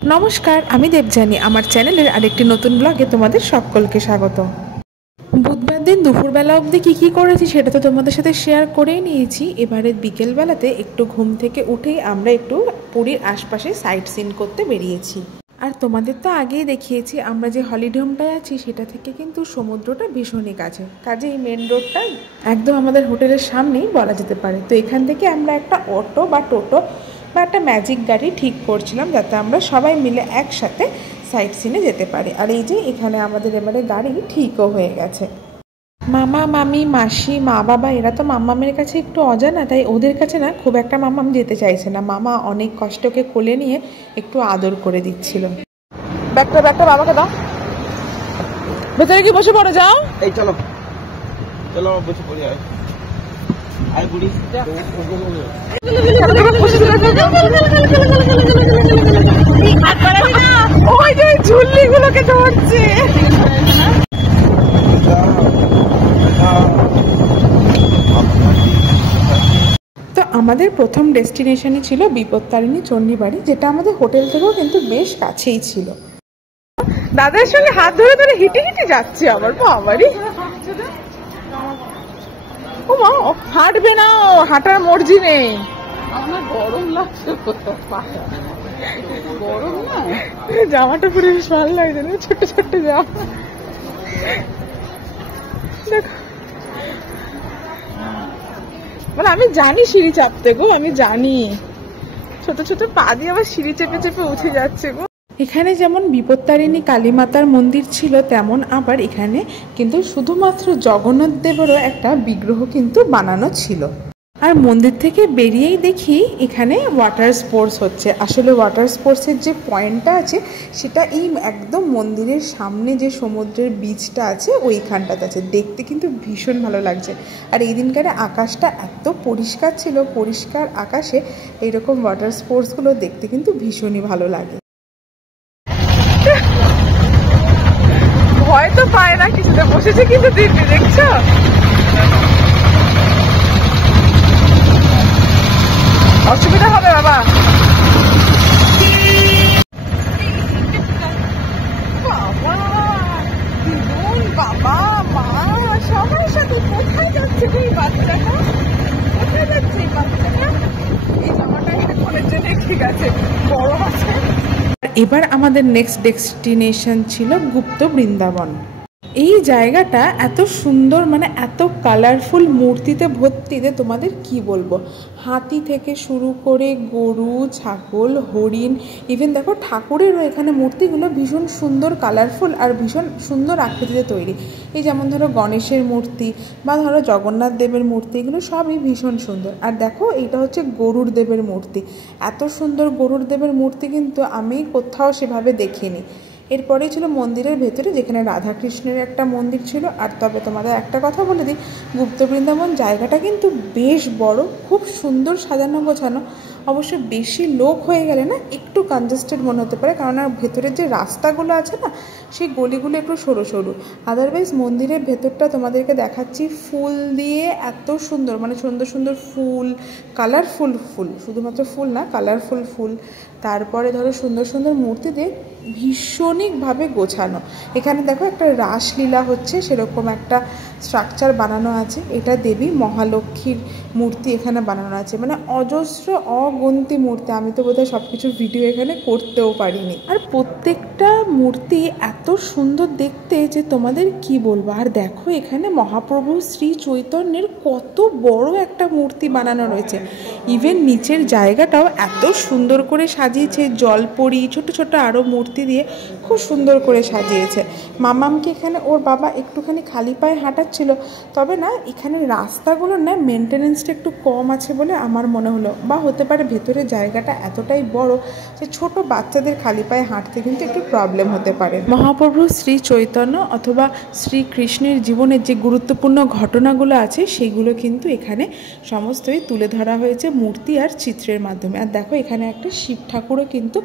নমস্কার, আমি দেবযানী। আমার চ্যানেলের আরেকটি নতুন ব্লগে তোমাদের সকলকে স্বাগত। বুধবার দিন দুপুরবেলা অবধি কী করেছি সেটা তো তোমাদের সাথে শেয়ার করেই নিয়েছি। এবারে বিকেলবেলাতে একটু ঘুম থেকে উঠেই আমরা একটু পুরীর আশপাশে সাইট সিন করতে বেরিয়েছি। আর তোমাদের তো আগেই দেখিয়েছি আমরা যে হলিডে হোমটায় আছি সেটা থেকে কিন্তু সমুদ্রটা ভীষণই কাছে, কাজেই মেন রোডটা একদম আমাদের হোটেলের সামনেই বলা যেতে পারে। তো এখান থেকে আমরা একটা অটো বা টোটো বা একটা ম্যাজিক গাড়ি ঠিক করছিলাম যাতে আমরা সবাই মিলে একসাথে সাইট সিনে যেতে পারি। আর এই যে এখানে আমাদের এবারে গাড়ি ঠিকও হয়ে গেছে। মামা মামি মাসি মা বাবা এরা তো মাম্মামের কাছে একটু অজানা, তাই ওদের কাছে না খুব একটা মাম্মাম যেতে চাইছে না। মামা অনেক কষ্টকে কোলে নিয়ে একটু আদর করে দিচ্ছিল। ব্যাগটা বাবাকে দাও, ভেতরে কি বসে পড়ে যাও। এই চলো চলো বসে পড়ি। আয় বুড়ি ওই যে ঝুল্লিগুলোকে ধরছে। তো আমাদের প্রথম ডেস্টিনেশনই ছিল বিপত্তারিণী চণ্ডীবাড়ি, যেটা আমাদের হোটেল থেকেও কিন্তু বেশ কাছেই ছিল। দাদার সঙ্গে হাত ধরে ধরে হেঁটে হেঁটে যাচ্ছে আবার বাবারই। ও মা, হাঁটবে না, হাঁটার মর্জি নেই। আমার গরম লাগছে, গরম না, জামাটা পরে বেশ ভালো লাগছে না, ছোট্ট ছোট্ট জামা। দেখো মানে আমি জানি সিঁড়ি চাপতে গো, আমি জানি ছোট ছোট পা দিয়ে আবার সিঁড়ি চেপে চেপে উঠে যাচ্ছে গো। এখানে যেমন বিপত্তারিণী কালী মাতার মন্দির ছিল, তেমন আবার এখানে কিন্তু শুধুমাত্র জগন্নাথ দেবেরও একটা বিগ্রহ কিন্তু বানানো ছিল। আর মন্দির থেকে বেরিয়েই দেখি এখানে ওয়াটার স্পোর্টস হচ্ছে। আসলে ওয়াটার স্পোর্টসের যে পয়েন্টটা আছে সেটা এই একদম মন্দিরের সামনে যে সমুদ্রের বিচটা আছে ওইখানটাতে আছে। দেখতে কিন্তু ভীষণ ভালো লাগছে। আর এই দিনকারে আকাশটা এত পরিষ্কার ছিল, পরিষ্কার আকাশে এইরকম ওয়াটার স্পোর্টসগুলো দেখতে কিন্তু ভীষণই ভালো লাগে। ভয় তো পায় না কিছুতে, বসেছে কিন্তু দিদি, দেখছো অসুবিধা হবে বাবা। বাবা মা সবার সাথে কোথায় যাচ্ছে এই বাচ্চাটা, কোথায় যাচ্ছে এই বাচ্চাটা? এই জামাটা একটা পরের জন্য ঠিক আছে, বড় আছে। এবার আমাদের নেক্সট ডেস্টিনেশন ছিল গুপ্ত বৃন্দাবন। এই জায়গাটা এত সুন্দর, মানে এত কালারফুল মূর্তিতে ভর্তি যে তোমাদের কি বলবো। হাতি থেকে শুরু করে গরু, ছাগল, হরিণ, ইভেন দেখো ঠাকুরেরও এখানে মূর্তিগুলো ভীষণ সুন্দর কালারফুল আর ভীষণ সুন্দর আকৃতিতে তৈরি। এই যেমন ধরো গণেশের মূর্তি বা ধরো জগন্নাথ দেবের মূর্তি, এগুলো সবই ভীষণ সুন্দর। আর দেখো এইটা হচ্ছে গরুর দেবের মূর্তি। এত সুন্দর গরুর দেবের মূর্তি কিন্তু আমি কোথাও সেভাবে দেখিনি। এরপরেই ছিল মন্দিরের ভেতরে, যেখানে রাধাকৃষ্ণের একটা মন্দির ছিল। আর তবে তোমাদের একটা কথা বলে দিই, গুপ্ত বৃন্দাবন জায়গাটা কিন্তু বেশ বড়, খুব সুন্দর সাজানো গোছানো। অবশ্য বেশি লোক হয়ে গেলে না একটু কনজেস্টেড মনে হতে পারে, কারণ আর ভেতরের যে রাস্তাগুলো আছে না সেই গলিগুলো একটু সরু সরু। আদারওয়াইজ মন্দিরের ভেতরটা তোমাদেরকে দেখাচ্ছি, ফুল দিয়ে এত সুন্দর, মানে সুন্দর সুন্দর ফুল, কালারফুল ফুল, শুধুমাত্র ফুল না কালারফুল ফুল, তারপরে ধরো সুন্দর সুন্দর মূর্তি দিয়ে ভীষণইভাবে গোছানো। এখানে দেখো একটা রাসলীলা হচ্ছে, সেরকম একটা স্ট্রাকচার বানানো আছে। এটা দেবী মহালক্ষ্মীর মূর্তি এখানে বানানো আছে, মানে অজস্র অগন্তি মূর্তি। আমি তো বোধহয় সব কিছুর ভিডিও এখানে করতেও পারিনি। আর প্রত্যেকটা মূর্তি এত সুন্দর দেখতে যে তোমাদের কি বলবো। আর দেখো এখানে মহাপ্রভু শ্রী চৈতন্যের কত বড় একটা মূর্তি বানানো রয়েছে। ইভেন নিচের জায়গাটাও এত সুন্দর করে সাজিয়েছে, জলপরি ছোট ছোট আরও মূর্তি দিয়ে খুব সুন্দর করে সাজিয়েছে। মামামকে এখানে ওর বাবা একটুখানি খালি পায়ে হাঁটাচ্ছিল, তবে না এখানে রাস্তাগুলোর না মেনটেনেন্সটা একটু কম আছে বলে আমার মনে হলো, বা হতে পারে ভেতরের জায়গাটা এতটাই বড় যে ছোট বাচ্চাদের খালি পায়ে হাঁটতে কিন্তু একটু প্রবলেম হতে পারে। মহাপ্রভু শ্রী চৈতন্য অথবা শ্রীকৃষ্ণের জীবনের যে গুরুত্বপূর্ণ ঘটনাগুলো আছে সেগুলো কিন্তু এখানে সমস্তই তুলে ধরা হয়েছে মূর্তি আর চিত্রের মাধ্যমে। আর দেখো এখানে একটা শিব ঠাকুর ঠাকুরও কিন্তু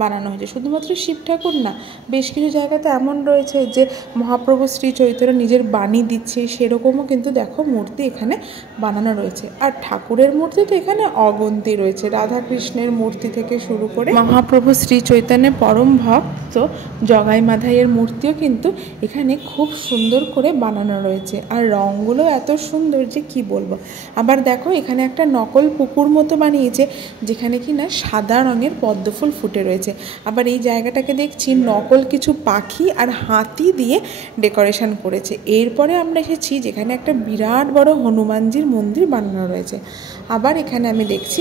বানানো হয়েছে। শুধুমাত্র শিব ঠাকুর না, বেশ কিছু জায়গাতে এমন রয়েছে যে মহাপ্রভু শ্রী চৈতন্য নিজের বাণী দিচ্ছে, সেরকমও কিন্তু দেখো মূর্তি এখানে বানানো রয়েছে। আর ঠাকুরের মূর্তি তো এখানে অগন্তি রয়েছে, রাধাকৃষ্ণের মূর্তি থেকে শুরু করে মহাপ্রভু শ্রী চৈতন্যের পরম ভক্ত জগাই মাধাইয়ের মূর্তিও কিন্তু এখানে খুব সুন্দর করে বানানো রয়েছে। আর রঙগুলো এত সুন্দর যে কি বলবো। আবার দেখো এখানে একটা নকল পুকুর মতো বানিয়েছে, যেখানে কি না সাদা রঙের পদ্মফুল ফুটে রয়েছে। আবার এই জায়গাটাকে দেখছি নকল কিছু পাখি আর হাতি দিয়ে ডেকোরেশন করেছে। এরপরে আমরা এসেছি যেখানে একটা বিরাট বড় হনুমানজির মন্দির বানানো রয়েছে। আবার এখানে আমি দেখছি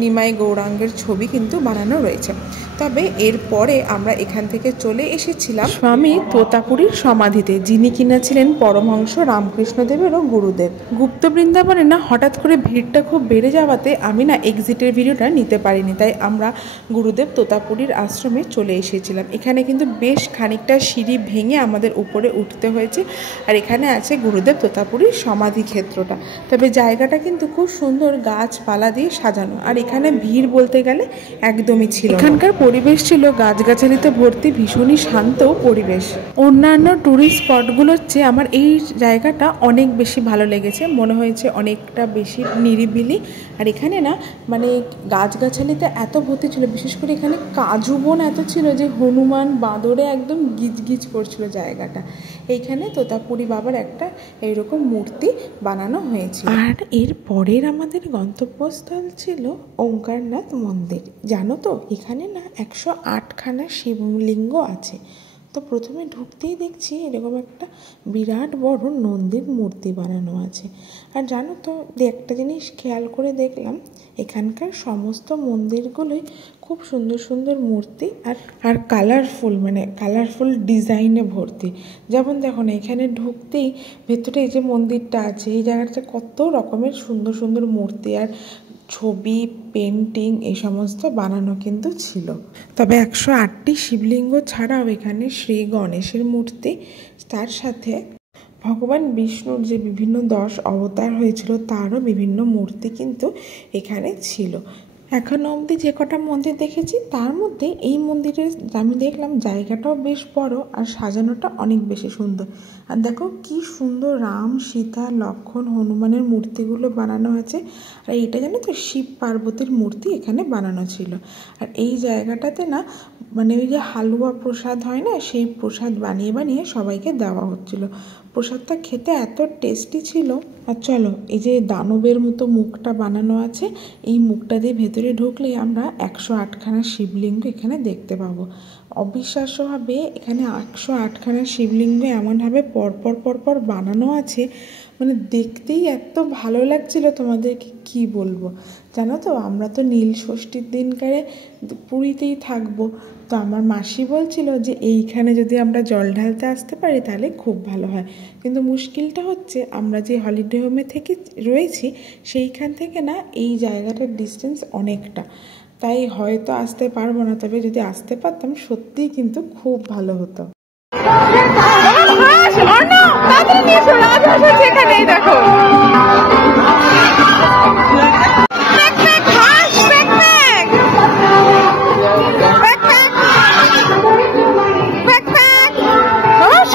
নিমাই গৌরাঙ্গের ছবি কিন্তু বানানো রয়েছে। তবে এরপরে আমরা এখান থেকে চলে এসেছিলাম স্বামী তোতাপুরীর সমাধিতে, যিনি কিনা ছিলেন পরমহংস রামকৃষ্ণদেবেরও গুরুদেব। গুপ্ত বৃন্দাবনে না হঠাৎ করে ভিড়টা খুব বেড়ে যাওয়াতে আমি না এক্সিটের ভিডিওটা নিতে পারিনি, তাই আমরা গুরুদেব তোতাপুরীর আশ্রমে চলে এসেছিলাম। এখানে কিন্তু বেশ খানিকটা সিঁড়ি ভেঙে আমাদের উপরে উঠতে হয়েছে। আর এখানে আছে গুরুদেব তোতাপুরীর সমাধি ক্ষেত্রটা। তবে জায়গাটা কিন্তু খুব সুন্দর গাছপালা দিয়ে সাজানো, আর এখানে ভিড় বলতে গেলে একদমই ছিল। এখানকার পরিবেশ ছিল গাছগাছালিতে ভর্তি, ভীষণই শান্ত পরিবেশ। অন্যান্য টুরিস্ট স্পটগুলোর চেয়ে আমার এই জায়গাটা অনেক বেশি ভালো লেগেছে, মনে হয়েছে অনেকটা বেশি নিরিবিলি। আর এখানে না মানে গাছগাছালিতে এত ভর্তি ছিল, বিশেষ করে এখানে কাজু বন এত ছিল যে হনুমান বাঁদরে একদম গিজগিজ করছিল জায়গাটা। এইখানে তোতাপুরী বাবার একটা এইরকম মূর্তি বানানো হয়েছে। আর এর পরের আমাদের গন্তব্যস্থল ছিল ওঙ্কারনাথ মন্দির। জানো তো এখানে না 108খানা শিবলিঙ্গ আছে। তো প্রথমে ঢুকতেই দেখছি এরকম একটা বিরাট বড় নন্দীর মূর্তি বানানো আছে। আর জানো তো একটা জিনিস খেয়াল করে দেখলাম, এখানকার সমস্ত মন্দিরগুলোই খুব সুন্দর সুন্দর মূর্তি আর কালারফুল, মানে কালারফুল ডিজাইনে ভর্তি। যেমন দেখো না এখানে ঢুকতেই ভেতরে এই যে মন্দিরটা আছে, এই জায়গাটা কত রকমের সুন্দর সুন্দর মূর্তি আর ছবি, পেন্টিং এই সমস্ত বানানো কিন্তু ছিল। তবে 108টি শিবলিঙ্গ ছাড়াও এখানে শ্রী গণেশের মূর্তি, তার সাথে ভগবান বিষ্ণুর যে বিভিন্ন 10 অবতার হয়েছিল তারও বিভিন্ন মূর্তি কিন্তু এখানে ছিল। এখনো অবধি যে কটা মন্দির দেখেছি তার মধ্যে এই মন্দিরের আমি দেখলাম জায়গাটাও বেশ বড় আর সাজানোটা অনেক বেশি সুন্দর। আর দেখো কি সুন্দর রাম, সীতা, লক্ষ্মণ, হনুমানের মূর্তিগুলো বানানো আছে। আর এইটা জানো তো শিব পার্বতীর মূর্তি এখানে বানানো ছিল। আর এই জায়গাটাতে না মানে ওই যে হালুয়া প্রসাদ হয় না, সেই প্রসাদ বানিয়ে বানিয়ে সবাইকে দেওয়া হচ্ছিল। প্রসাদটা খেতে এত টেস্টি ছিল। আর চলো এই যে দানবের মতো মুখটা বানানো আছে, এই মুখটা দিয়ে ভেতরে ঢুকলেই আমরা 108খানা শিবলিঙ্গ এখানে দেখতে পাবো। অবিশ্বাস্যভাবে এখানে 108খানা শিবলিঙ্গ এমনভাবে পরপর পরপর বানানো আছে, মানে দেখতেই এত ভালো লাগছিল তোমাদেরকে কি বলবো। জানো তো আমরা তো নীল ষষ্ঠীর দিনকারে পুরীতেই থাকবো, তো আমার মাসি বলছিল যে এইখানে যদি আমরা জল ঢালতে আসতে পারি তাহলে খুব ভালো হয়। কিন্তু মুশকিলটা হচ্ছে আমরা যে হলিডে হোমে থেকে রয়েছি সেইখান থেকে না এই জায়গাটার ডিস্টেন্স অনেকটা, তাই হয়তো আসতে পারবো না। তবে যদি আসতে পারতাম সত্যিই কিন্তু খুব ভালো হতো। দেখো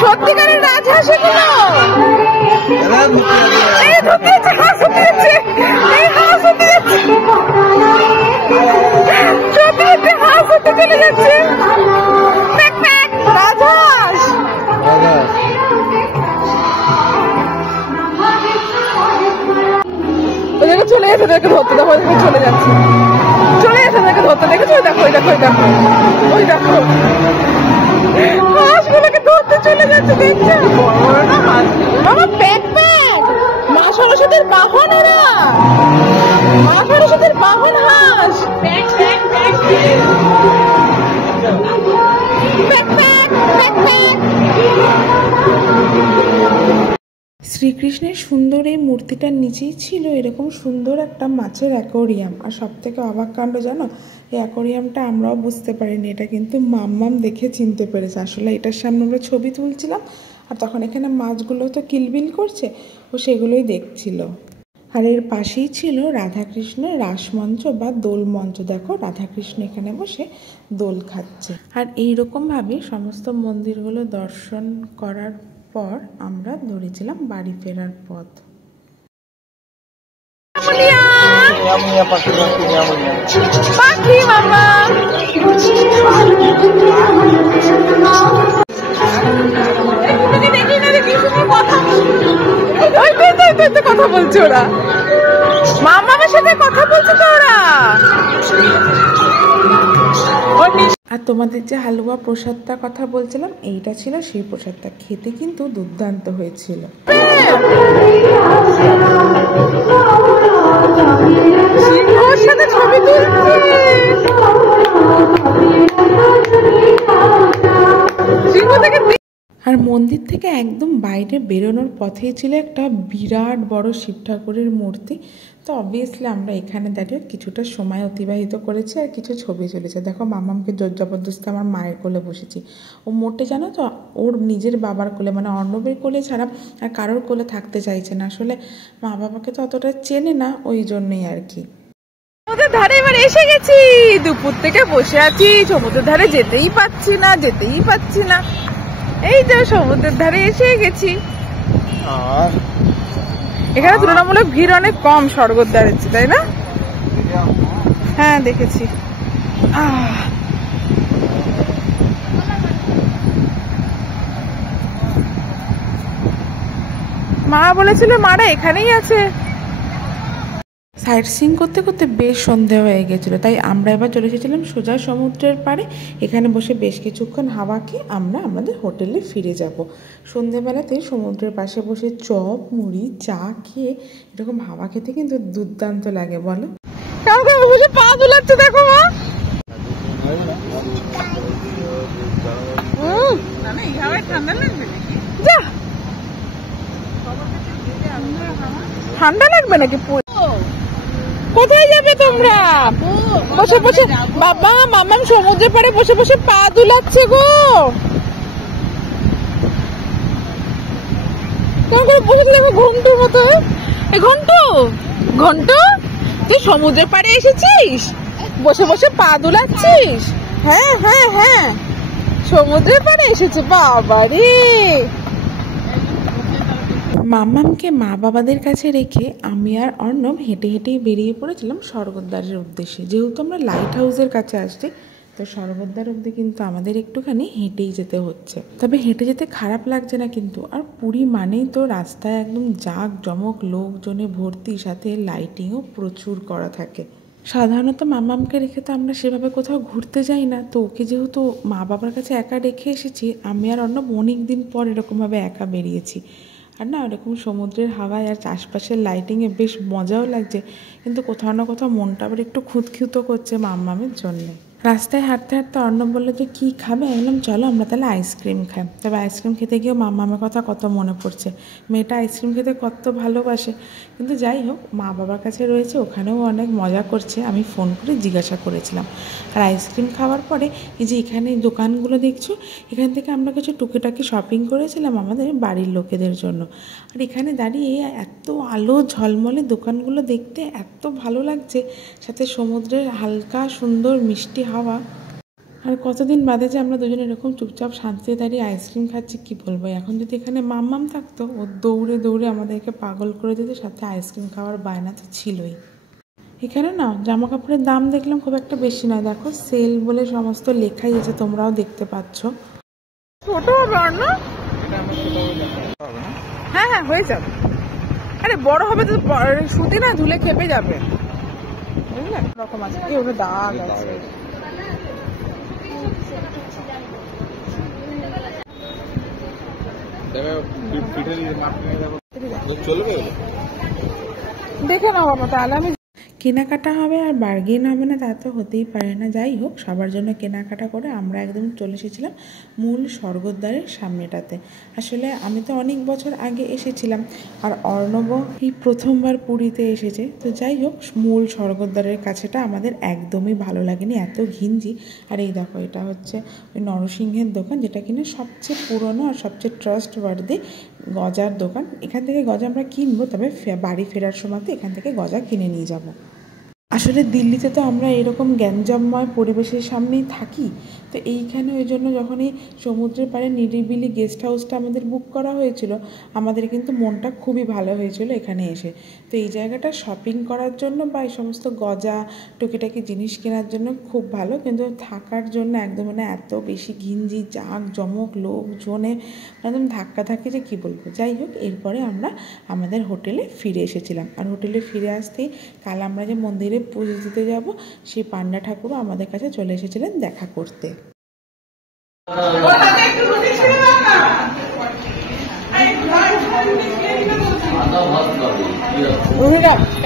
সত্যিকারের রাজহাঁস এগুলো চলে যাচ্ছে রাজহাঁস। ওদেরকে চলে গেছে, ওদেরকে ধরতে দেখো, ওদেরকে চলে যাচ্ছে, চলে গেছে ওদেরকে ধরতে। দেখেছো দেখো, ওই দেখো, ওই দেখো, ওই দেখো হাঁসগুলোকে ধরতে চলে যাচ্ছে। দেখছো আমার প্যাক প্যাক মা সরস্বতীর বাহন, ওরা মা সরস্বতীর বাহন হাঁস। Pack pack pack pack pack pack. শ্রীকৃষ্ণের সুন্দর এই মূর্তিটার নিচেই ছিল এরকম সুন্দর একটা মাছের অ্যাকোরিয়াম। আর সব থেকে অবাক কাণ্ড জানো, এই অ্যাকোরিয়ামটা আমরাও বুঝতে পারিনি, এটা কিন্তু মাম্মাম দেখে চিনতে পেরেছে। আসলে এটার সামনে আমরা ছবি তুলছিলাম আর তখন এখানে মাছগুলো তো কিলবিল করছে, ও সেগুলোই দেখছিল। আর এর পাশেই ছিল রাধাকৃষ্ণের রাসমঞ্চ বা দোল মঞ্চ। দেখো রাধাকৃষ্ণ এখানে বসে দোল খাচ্ছে। আর এইরকমভাবে সমস্ত মন্দিরগুলো দর্শন করার পর আমরা ধরেছিলাম বাড়ি ফেরার পথ। পাখি মামা কথা বলছে ওরা, মামার সাথে কথা বলছে তো ওরা। আর তোমাদের যে হালুয়া প্রসাদটার কথা বলছিলাম, এইটা ছিল সেই প্রসাদটা। খেতে কিন্তু দুর্দান্ত হয়েছিল। সিংহর সাথে ছবি তুলছে। সিংহ থেকে আর মন্দির থেকে একদম বাইরে বেরোনোর পথেই ছিল একটা বিরাট বড় শিব ঠাকুরের মূর্তি। তো অবভিয়াসলি আমরা এখানে দাঁড়িয়ে কিছুটা সময় অতিবাহিত করেছি আর কিছু ছবি চলেছে। দেখো মামামকে জোর জবরদস্তি আমার মায়ের কোলে বসেছি। ও মোটে জানো তো ওর নিজের বাবার কোলে মানে অর্ণবের কোলে ছাড়া আর কারোর কোলে থাকতে চাইছে না। আসলে মা বাবাকে তো অতটা চেনে না, ওই জন্যই আর কি। সমুদ্রের ধারে এবার এসে গেছি। দুপুর থেকে বসে আছি, সমুদ্রের ধারে যেতেই পাচ্ছি না। এই তো সমুদ্রের ধারে এসে গেছি। এখানে তুলনামূলক ভিড় অনেক কম স্বর্গদ্বারের চেয়ে, তাই না? হ্যাঁ দেখেছি। মা বলেছিল মারা এখানেই আছে। সাইট সিইং করতে করতে বেশ সন্ধে হয়ে গেছিল, তাই আমরা এবার চলে এসেছিলাম সোজা সমুদ্রের পাড়ে। এখানে বসে বেশ কিছুক্ষণ হাওয়া খেয়ে আমরা আমাদের হোটেলে ফিরে যাব। সন্ধেবেলাতে সমুদ্রের পাশে বসে চপ মুড়ি চা খেয়ে এরকম হাওয়া খেতে কিন্তু দুর্দান্ত লাগে, বলো? কাউকে বসে পা দুলাচ্ছে দেখো মা। ঠান্ডা লাগবে নাকি? কোথায় যাবে তোমরা? বসে বসে বাবা মামাম সমুদ্রের পাড়ে বসে বসে পা দুলাচ্ছে গো। কেমন করে বসে দেখো ঘন্টুর মতো। ঘন্টু তুই সমুদ্রের পাড়ে এসেছিস, বসে বসে পা দুলাচ্ছিস? হ্যাঁ সমুদ্রের পাড়ে এসেছে। বাবা রে। মামামকে মা বাবাদের কাছে রেখে আমি আর অর্ণব হেঁটে হেঁটেই বেরিয়ে পড়েছিলাম স্বর্গদ্বারের উদ্দেশ্যে। যেহেতু আমরা লাইট হাউসের কাছে আসছি, তো স্বর্গদ্বার অবধি কিন্তু আমাদের একটুখানি হেঁটেই যেতে হচ্ছে। তবে হেঁটে যেতে খারাপ লাগছে না কিন্তু। আর পুরী মানেই তো রাস্তায় একদম জাঁকজমক লোকজনে ভর্তি, সাথে লাইটিংও প্রচুর করা থাকে। সাধারণত মামামকে রেখে তো আমরা সেভাবে কোথাও ঘুরতে যাই না। তো ওকে যেহেতু মা বাবার কাছে একা রেখে এসেছি, আমি আর অর্ণব অনেক দিন পর এরকমভাবে একা বেরিয়েছি। আর না ওরকম সমুদ্রের হাওয়ায় আর চাষপাশের লাইটিংয়ে বেশ মজাও লাগছে, কিন্তু কোথাও না কোথাও মনটা আবার একটু খুঁতখুঁত করছে মামামের জন্যে। রাস্তায় হাঁটতে হাঁটতে অর্ণব বললো যে কী খাবে? আমি বললাম চলো আমরা তাহলে আইসক্রিম খাই। তবে আইসক্রিম খেতে গিয়েও মামামের কথা কত মনে পড়ছে। মেয়েটা আইসক্রিম খেতে কত ভালোবাসে। কিন্তু যাই হোক, মা বাবার কাছে রয়েছে, ওখানেও অনেক মজা করছে। আমি ফোন করে জিজ্ঞাসা করেছিলাম। আর আইসক্রিম খাওয়ার পরে এই যে এখানে দোকানগুলো দেখছো, এখান থেকে আমরা কিছু টুকিটাকি শপিং করেছিলাম আমাদের বাড়ির লোকেদের জন্য। আর এখানে দাঁড়িয়ে এত আলো ঝলমলে দোকানগুলো দেখতে এত ভালো লাগছে, সাথে সমুদ্রের হালকা সুন্দর মিষ্টি হাওয়া। আর কতদিন বাদে যে আমরা দুজনে এরকম চুপচাপ শান্তিতে দাঁড়িয়ে আইসক্রিম খাচ্ছি, কি বলবো। এখন যদি এখানে মাম্মাম থাকতো, ও দৌড়ে দৌড়ে আমাদেরকে পাগল করে দিত, সাথে আইসক্রিম খাওয়ার বায়না তো ছিলই। এখানে না জামা কাপড়ের দাম দেখলাম খুব একটা বেশি নয়। দেখো সেল বলে সমস্ত লেখাই আছে, তোমরাও দেখতে পাচ্ছ। ছোট হবে না? হ্যাঁ হয়ে যাবে। আরে বড় হবে তো সুতি না ধুলে খেপে যাবে, বুঝলে? রকম আছে কি ওটা দাগ আছে। দেখে নাও তাহলে। আমি কেনাকাটা হবে আর বার্গেন হবে না তা তো হতেই পারে না। যাই হোক, সবার জন্য কেনাকাটা করে আমরা একদম চলে এসেছিলাম মূল স্বর্গদ্বারের সামনেটাতে। আসলে আমি তো অনেক বছর আগে এসেছিলাম, আর অর্ণব এই প্রথমবার পুরীতে এসেছে। তো যাই হোক, মূল স্বর্গদ্বারের কাছেটা আমাদের একদমই ভালো লাগেনি, এত ঘিঞ্জি। আর এই দেখো, এটা হচ্ছে ওই নরসিংহের দোকান, যেটা কিনা সবচেয়ে পুরনো আর সবচেয়ে ট্রাস্টওয়ার্দি গজার দোকান। এখান থেকে গজা আমরা কিনবো, তবে বাড়ি ফেরার সময় তো এখান থেকে গজা কিনে নিয়ে যাব। আসলে দিল্লিতে তো আমরা এরকম গ্যাঞ্জামময় পরিবেশের সামনেই থাকি, তো এইখানে ওই জন্য যখন এই সমুদ্রের পাড়ে নিরিবিলি গেস্ট হাউসটা আমাদের বুক করা হয়েছিল, আমাদের কিন্তু মনটা খুবই ভালো হয়েছিল এখানে এসে। তো এই জায়গাটা শপিং করার জন্য বা এই সমস্ত গজা টুকিটাকি জিনিস কেনার জন্য খুব ভালো, কিন্তু থাকার জন্য একদম মানে এত বেশি ঘিঞ্জি, জাঁক জমক, লোকজনে একদম ধাক্কাধাক্কি যে কী বলবো। যাই হোক, এরপরে আমরা আমাদের হোটেলে ফিরে এসেছিলাম। আর হোটেলে ফিরে আসতেই কাল আমরা যে মন্দিরে পুজো দিতে যাব, সেই পান্ডা ঠাকুরও আমাদের কাছে চলে এসেছিলেন দেখা করতে।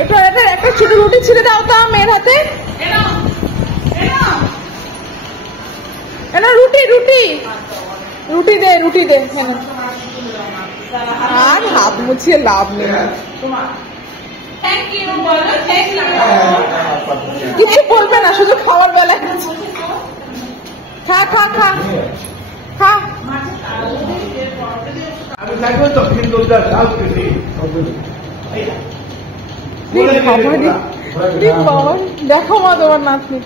একটু একটা ছোট রুটি ছিঁড়ে দাও তো মেয়ের হাতে। রুটি রুটি রুটি দে, রুটি দে। আর হাত মুছিয়ে লাভ নেই, কিছু বলবে না, শুধু খাওয়ার বেলায় খা খা খা খা। দেখো মা তোমার নাতনি,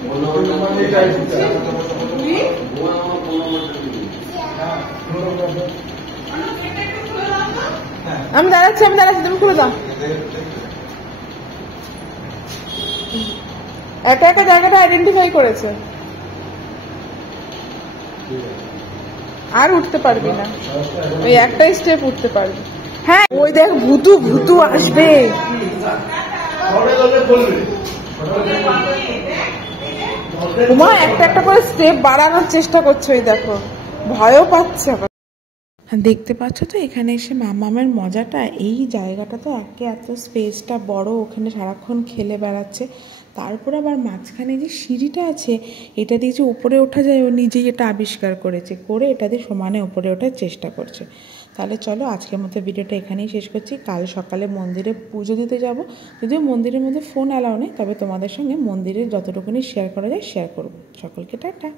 আমি দাঁড়াচ্ছি তুমি খুলে দাও। একা একা জায়গাটা আইডেন্টিফাই করেছে, আর উঠতে পারবি না, ওই একটাই স্টেপ উঠতে পারবি। হ্যাঁ, ওই দেখ ভুতু ভুতু আসবে। তোমার একটা একটা করে স্টেপ বাড়ানোর চেষ্টা করছে, ওই দেখো ভয়ও পাচ্ছে। দেখতে পাচ্ছ তো এখানে এসে মামামের মজাটা। এই জায়গাটা তো এত স্পেসটা বড়, ওখানে সারাক্ষণ খেলে বেড়াচ্ছে। তারপর আবার মাঝখানে যে সিঁড়িটা আছে, এটা দিয়ে যে উপরে ওঠা যায়, ও নিজেই এটা আবিষ্কার করেছে, করে এটা দিয়ে সমানে উপরে ওঠার চেষ্টা করছে। তাহলে চলো, আজকের মতো ভিডিওটা এখানেই শেষ করছি। কাল সকালে মন্দিরে পুজো দিতে যাব, যদিও মন্দিরের মধ্যে ফোন অ্যালাউ নেই, তবে তোমাদের সঙ্গে মন্দিরের যতটুকুনি শেয়ার করা যায় শেয়ার করব। সকলকে টাটা।